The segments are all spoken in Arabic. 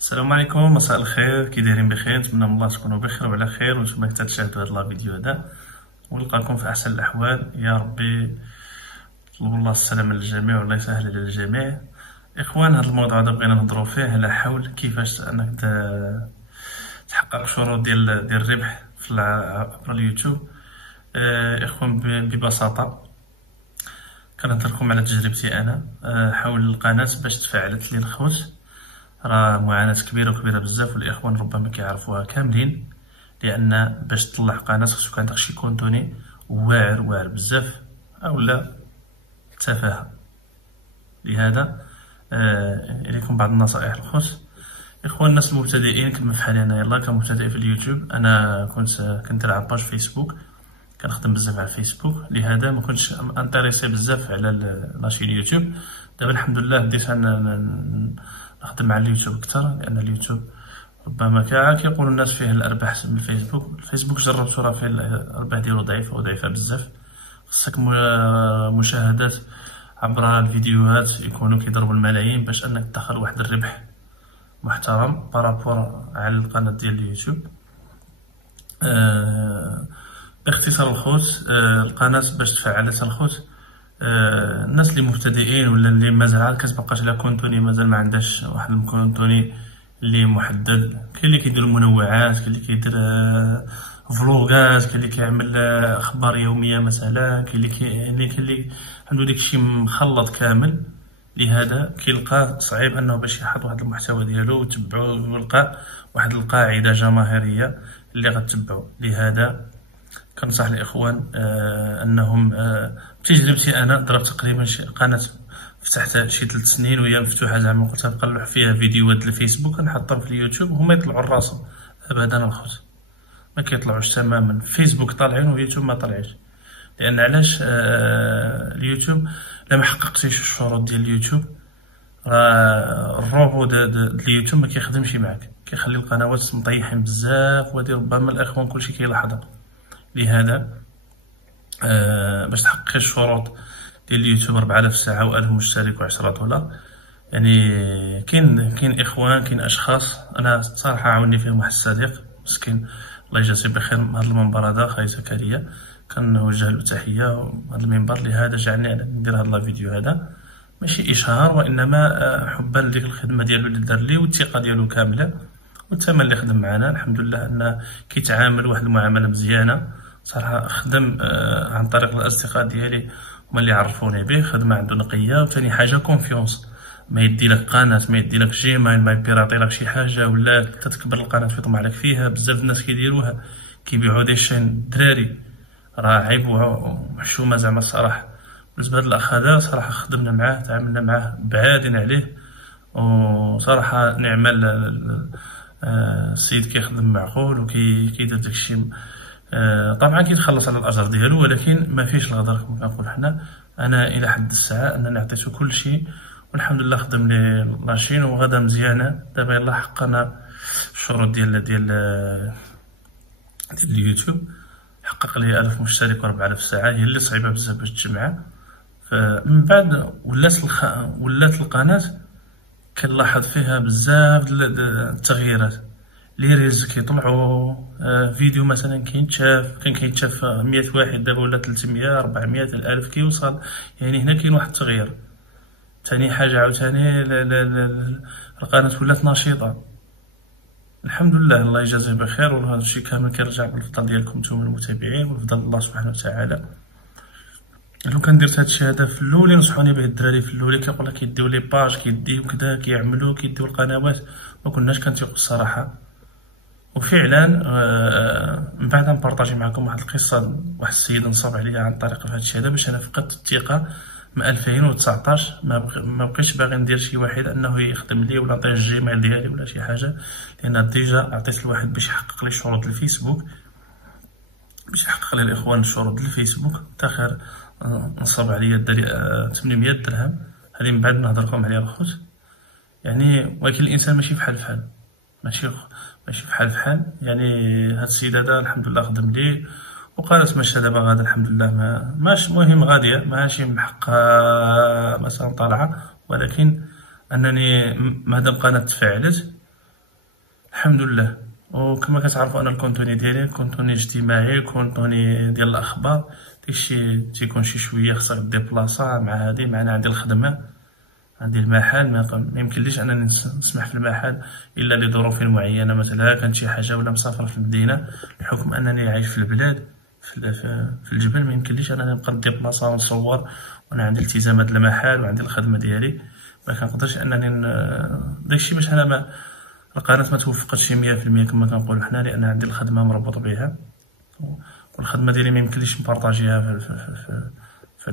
السلام عليكم، مساء الخير. كي دايرين؟ بخير، نتمنى من الله تكونوا بخير وعلى خير وانتم كتشاهدوا هذا الفيديو هذا ونلقاكم في احسن الاحوال. يا ربي نطلب الله السلامه للجميع والله يسهل على الجميع. اخوان، هذا الموضوع هذا بغينا نهضروا فيه على حول كيفاش انك تحقق شروط ديال الربح عبر اليوتيوب. اخوان، ببساطه كنهضر لكم على تجربتي انا حول القناه باش تفاعلت لي الخوت. راه معاناة كبيرة بزاف، والإخوان ربما كيعرفوها كاملين، لأن باش تطلع قناة خصو عندك شي كونتوني واعر بزاف أولا تفاهة. لهذا إليكم بعض النصائح الخوت. إخوان، الناس المبتدئين كما بحالي أنا، يلاه كمبتدئ في اليوتيوب. أنا كندير على باج فيسبوك، كنخدم بزاف على الفيسبوك، لهذا ما كنتش انتريسي بزاف على لاشين اليوتيوب. دابا الحمد لله بديت نخدم على اليوتيوب اكثر، لان اليوتيوب ربما كيقولوا الناس فيه الارباح من الفيسبوك جربته، راه فيه الارباح ديالو ضعيفه بزاف. خصك مشاهدات عبر الفيديوهات يكونوا كيضربوا الملايين باش انك تدخل واحد الربح محترم بارابور على القناه ديال اليوتيوب. باختصار الخوت، القناه باش تفعلت الخوت، الناس اللي مبتدئين ولا اللي مازال عاد كتبقاش على كونتوني، مازال ما عندهاش واحد الكونتوني اللي محدد. كاين اللي كيدير منوعات، كاين اللي كيدير فلوغات، كاين اللي كيعمل اخبار يوميه مثلا، كاين اللي عنده داكشي مخلط كامل. لهذا كيلقى صعيب انه باش يحط واحد المحتوى ديالو ويتبعو ويلقى واحد القاعده جماهيريه اللي غتتبعو. لهذا كنصح الاخوان انهم بتجربتي انا ضربت تقريبا قناه فتحتها شي 3 سنين وهي مفتوحه، زعما كنت نقلب فيها فيديوهات الفيسبوك نحطهم في اليوتيوب وهما يطلعوا لراسهم. ابدا الخوت، ما كيطلعوش تماما. فيسبوك طالعين واليوتيوب ما طالعينش. لان علاش؟ اليوتيوب لا ما حققتيش الشروط ديال اليوتيوب، راه الروبو ديال اليوتيوب ما كيخدمش معاك، كيخلي القنوات مطيحين بزاف، وهذه ربما الاخوان كلشي كيلاحظها. لهذا باش تحقق الشروط ديال اليوتيوب 4000 ساعه و1000 مشترك و10 دولار، يعني كاين اخوان، كاين اشخاص. انا صراحه عاوني فيهم واحد الصديق مسكين الله يجازيه بخير، هذا المنبر هذا خاي زكريا كنوجه له تحيه. هذا المنبر لهذا جعلني انا ندير هذا الفيديو هذا، ماشي اشهار وانما حبا لديك الخدمه ديالو اللي دار لي والثقه ديالو كامله والثمن اللي خدم معنا. الحمد لله ان كيتعامل واحد المعامله مزيانه صراحه. خدم عن طريق الاصدقاء ديالي هما اللي عرفوني به، خدمه عنده نقيه. وثاني حاجه كونفيونس، ما يدي لك قناه، ما يدي لك جيميل، ما يبيراطي لك شي حاجه ولا تتكبر القناه ويطمع لك فيها. بزاف الناس كيديروها، كيبيعوا دي شين الدراري، راه عيب وحشومه زعما الصراحه. بالنسبه لهاد الاخ هذا صراحه خدمنا معاه، تعاملنا معاه بعادين عليه، وصراحه نعمل السيد كيخدم معقول وكيدير داكشي. طبعا كيتخلص على الاجر ديالو، ولكن ما فيش الغدر كما كنقول حنا. انا الى حد الساعه انني عطيته كل شيء، والحمد لله خدم لي لاشين وغدا مزيانه. دابا يلاه حققنا الشروط ديال اليوتيوب، حقق لي 1000 مشترك و4000 ساعه، هي اللي صعيبه بزاف باش تجمعها. فمن بعد ولات القناه كنلاحظ فيها بزاف التغييرات. لي ريز كيطلعوا فيديو مثلا كان كيتشاف 100 واحد، دابا ولا 300 400 1000 كيوصل. يعني هنا كاين واحد التغيير. ثاني حاجه عاوتاني القناه ولات نشيطه الحمد لله، الله يجازيه بخير. وهذا الشيء كامل كيرجع بالفضل ديالكم نتوما المتابعين وبفضل الله سبحانه وتعالى. لو كندير هاد الشيء هذا في الاول نصحوني به الدراري في الاول، كيقول لك كيديو لي باج، كيديو كذا، كيعملوا كيديو القنوات، ما كناش كنثيقوا الصراحه. وفعلا من بعد نبارطاجي معكم واحد القصه. واحد السيد نصب عليا عن طريق هذا الشيء هذا باش انا فقدت الثقه من 2019. ما بقيتش باغي ندير شي واحد انه يخدم لي ولا نعطيه الجيميل ديالي ولا شي حاجه، لان ديجا عطيت لواحد باش يحقق لي شروط الفيسبوك، باش يحقق لي الاخوان شروط الفيسبوك. تاخر نصب عليا 800 درهم. هذه من بعد نهضر لكم عليها الخوت. يعني ولكن الانسان ماشي بحال ماشي بحال. يعني هاد السيد هذا الحمد لله خدم لي وقالت ماشي دابا غادا الحمد لله ماشي مهم غاديه، ماشي محققه مثلا طالعه، ولكن انني مادام قناه تفاعلت الحمد لله. وكما كتعرفوا انا الكونتوني ديالي كونتوني اجتماعي، كونتوني ديال الاخبار، داكشي تيكون شي شويه خصك ديبلاصا مع هادي. مع انا عندي الخدمه، عندي المحل، ما يمكنليش انني نسمح في المحل الا لظروف معينه، مثلا كانت شي حاجه ولا مسافر في المدينه بحكم انني عايش في البلاد في الجبل. ما يمكنليش انني نبقى نديبلاصا ونصور وانا عندي التزامات المحل وعندي الخدمه ديالي. ما كنقدرش انني داكشي باش انا ما القناه ما توفقتش 100% كما كنقولوا حنا، لان عندي الخدمه مربوط بها، والخدمه ديالي ما يمكنليش نبارطاجيها في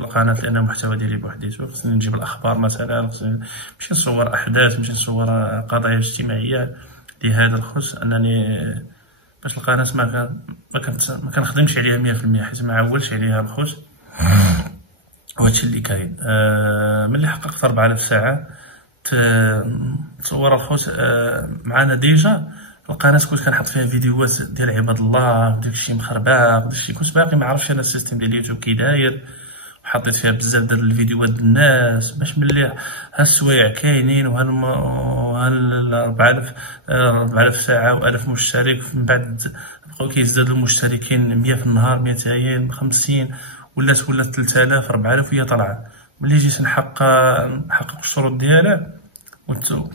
القناه، لان المحتوى ديالي بوحديتو. خصني نجيب الاخبار مثلا، خصني نمشي نصور احداث، نمشي نصور قضايا اجتماعيه. لهذا الخص انني باش القناه ما كنخدمش عليها 100%، حيت ما عولش عليها الخص. وهادشي اللي كاين. ملي حققت 4000 ساعه تصور الخوت، معنا ديجا القناه كنت كنحط فيها فيديوهات ديال عباد الله وداكشي مخربق، داكشي كنت باقي ما عرفتش انا السيستم ديال اليوتيوب كي داير، وحطيت فيها بزاف ديال الفيديوهات د الناس باش ملي ها السوايع كاينين وها 4000 ساعه و1000 مشترك، من بعد بقاو كيزدادوا المشتركين 100 في النهار، 200 50 ولات 3000 4000 وهي طالعه. ملي جيت نحقق الشروط ديالها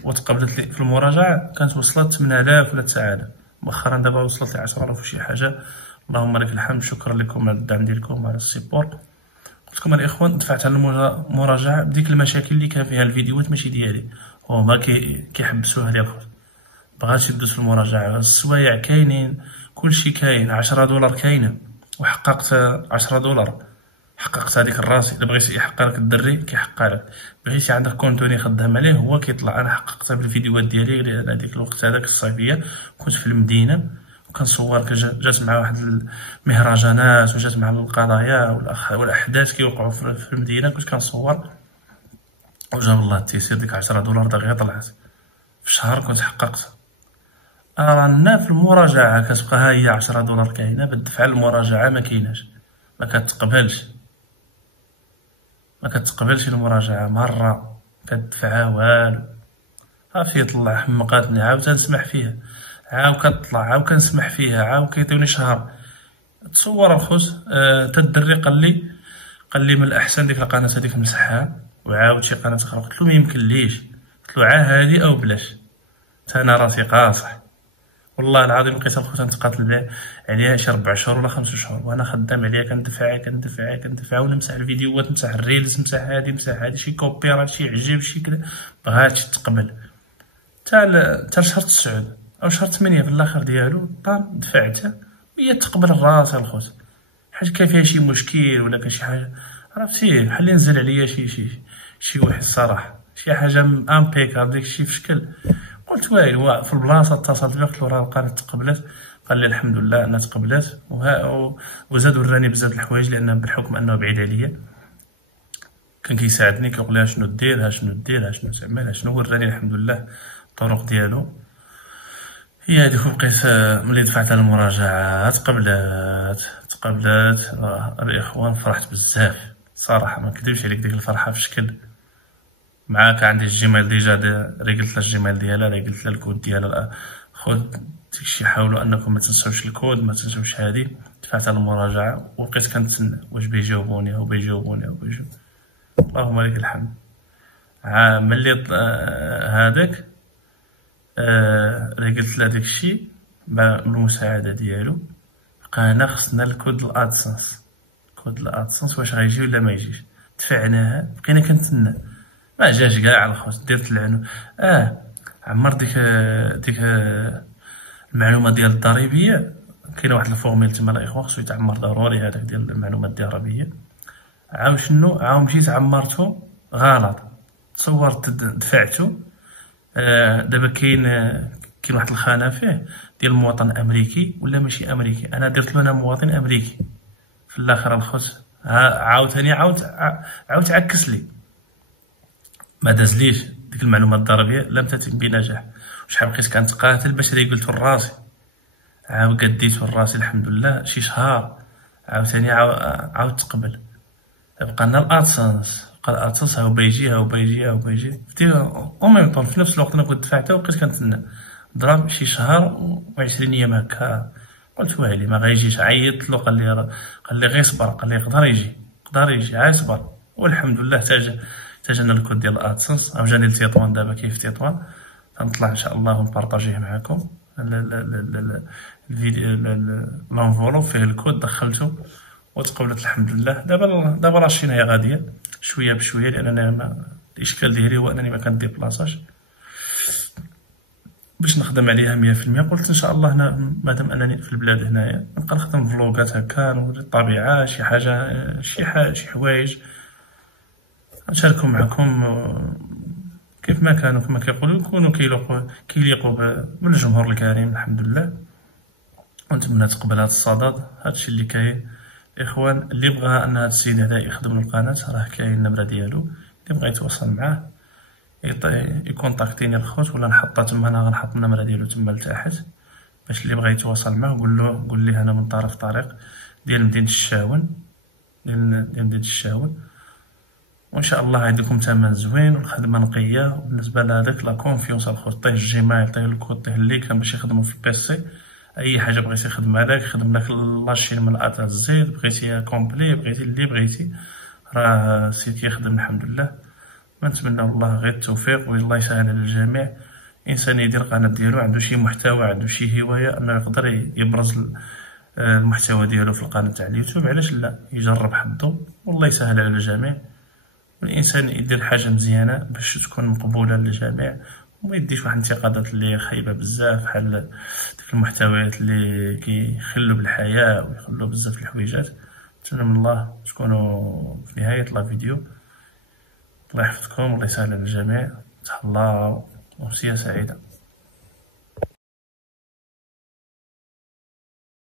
وتقبلت لي في المراجعه كانت وصلت 8000 ولا 9000. مؤخرا دابا وصلت ل 10000 وشي حاجه. اللهم لك الحمد، شكرا لكم على الدعم ديالكم وعلى السيبور. قلت لكم الاخوان دفعت على المراجعه بديك المشاكل اللي كان فيها الفيديوهات ماشي ديالي، هما كيحبسوها لي الخوت، بغاش يدوز في المراجعه. السوايع كاينين، كلشي كاين، 10 دولار كاينه، وحققت 10 دولار، حققت هذيك الراسي. الا بغيتي يحقق لك الدري كيحقق لك، بغيتي عندك كونتوني خدام عليه هو كيطلع. انا حققتها بالفيديوهات ديالي، لان هذيك الوقت هذاك الصيفيه كنت في المدينه وكنصور. جات مع واحد المهرجانات وجات مع القضايا والاحداث كيوقعوا في المدينه، كنت كنصور وجاب الله التيسير. ديك 10 دولار دغيا طلعت في الشهر كنت حققت. رانا في المراجعه كتبقى ها هي 10 دولار كاينه، بالدفع المراجعه ما كايناش، ما كتقبلش المراجعه مره كتدفعها والو. صافي يطلع حمقاتني، عاود تنسمح فيها، عاود كتطلع، عاود كنسمح فيها، عاود كيعطيوني شهر. تصور الخوت، تا الدري قال لي من الاحسن ديك القناه هذيك نمسحها وعاود شي قناه اخرى. قلت له ما يمكنليش، قلت له هادي او بلاش، تا انا راسي قاصح والله العظيم. لقيت الخوت نتقاتل عليها شي 4 شهور ولا 5 شهور وانا خدام عليها، كندفع ونمسح الفيديوهات، نمسح الريلز، نمسح هادي شي كوبيرات، شي عجب، شي كذا، بغاتش تقبل. تا شهر 9 او شهر 8 في الاخر ديالو طام دفعتها وهي تقبل الراس الخوت. حاجه كان فيها شي مشكل ولا كان شي حاجه، عرفتي بحال اللي نزل عليا شي واحد الصراحه، شي حاجه امبيكال داكشي في شكل. قلت وايل في البلاصه اتصلت بيه قلت له راه القناه تقبلت، قال لي الحمد لله انها تقبلت. وزاد وراني بزاف د الحوايج، لان بالحكم انه بعيد عليا كان كيساعدني، كيقول لي شنو دير، شنو تعمل، شنو. وراني الحمد لله الطرق ديالو. هي هذيك. بقيت ملي دفعت على المراجعه تقبلت الاخوان، فرحت بزاف صراحه، ما نكذبش عليك. ديك الفرحه في شكل معاك عندي الجيميل ديجا ريقلت لها الجيميل ديالها، ريقلت لها الكود ديالها. خذ داكشي، حاولوا انكم ما تنساوش الكود، ما تنساوش هادي. دفعت على المراجعه وبقيت كنتسنى واش بيجاوبوني او بيجاوبوني. اللهم لك الحمد. ملي هذاك ريقلت لها داكشي بالمساعده ديالو، بقانا خصنا الكود الادسنس واش غيجي ولا ما يجيش. دفعناها بقينا كنتسنى، ما جاش كاع الخوت. درت العنو عمر ديك المعلومات ديال الضريبيه. كاينه واحد الفورميل تما الاخوان خصو يتعمر ضروري، هذاك ديال المعلومات الضريبيه. عاود مشيت عمرتو غلط، تصورت دفعتو. دابا كاين واحد الخانه فيه ديال مواطن امريكي ولا ماشي امريكي. انا درت له انا مواطن امريكي في الاخر الخوت. عاوتاني عاود عكس لي، ما دازليش ديك المعلومات الضريبيه، لم تتم بنجاح. وشحال بقيت كنتقاتل باش ريقلتو الراسي، عاود قديتو الراسي الحمد لله شي شهر. عاوتاني عاود تقبل. بقى لنا الادسنس، تلقى الادسنس هاو بيجي هاو بيجي هاو بيجي او ميم طون في نفس الوقت انا كنت دفعتها وبقيت كنتسنى. ضرب شي شهر و20 يوم هكا، قلت ويلي ما غيجيش. عيطتلو قال لي غير صبر، قال لي يقدر يجي عا صبر. والحمد لله تا جانا الكود ديال الادسنس، او جاني لتيطوان دابا كيف تيطوان. غنطلع ان شاء الله ونبارطاجيه معاكم الفيديو لونفولوب فيه الكود دخلته وتقبلت الحمد لله. دابا راشينا هي غاديه شويه بشويه، لان الاشكال ديالي هو انني ما كنديبلاصاش باش نخدم عليها 100%. قلت ان شاء الله هنا مادام انني في البلاد هنايا نبقى نخدم فلوغات هكا، نوري الطبيعه شي حاجه شي حوايج نشاركهم معكم كيف ما كانوا كما كيقولوا يكونوا كيليقوا بالجمهور الكريم الحمد لله. ونتمنى تقبل هذا الصدد. هادشي اللي كاين الاخوان. اللي بغى ان هذا السيد هذا يخدم القناه راه كاين النمره ديالو، اللي بغى يتواصل معاه يكونتاكتيني الخوت، ولا نحطها تما. انا غنحط النمره ديالو تما لتحت باش اللي بغى يتواصل معاه قول ليه انا من طرف طريق ديال مدينه الشاون، ديال مدينه الشاون. وان شاء الله عندكم ثمن زوين والخدمه نقيه. وبالنسبه لهذاك لا كونفيونس الخوت، طيه الجيميل، طيه الكود، طيه اللينك باش يخدموا في البيسي. اي حاجه بغيتي يخدم عليك، خدم لك لاشين من ا تا زد، بغيتي كومبلي، بغيتي اللي بغيتي، راه سيت يخدم الحمد لله. نتمنى والله غير التوفيق والله يسهل على الجميع. انسان يدير قناه ديالو عنده شي محتوى، عنده شي هوايه انه يقدر يبرز المحتوى ديالو في القناه تاع اليوتيوب، علاش لا يجرب حظو والله يسهل على الجميع. الانسان يدير حاجه مزيانه باش تكون مقبوله للجميع، وما يديش واحد الانتقادات اللي خايبه بزاف بحال ديك المحتويات اللي كيخلوا بالحياه ويخلوا بزاف الحويجات. نتمنى من الله تكونوا في نهايه لا فيديو. الله يحفظكم والله يسهل على الجميع. تهلاو وامسيه سعيده.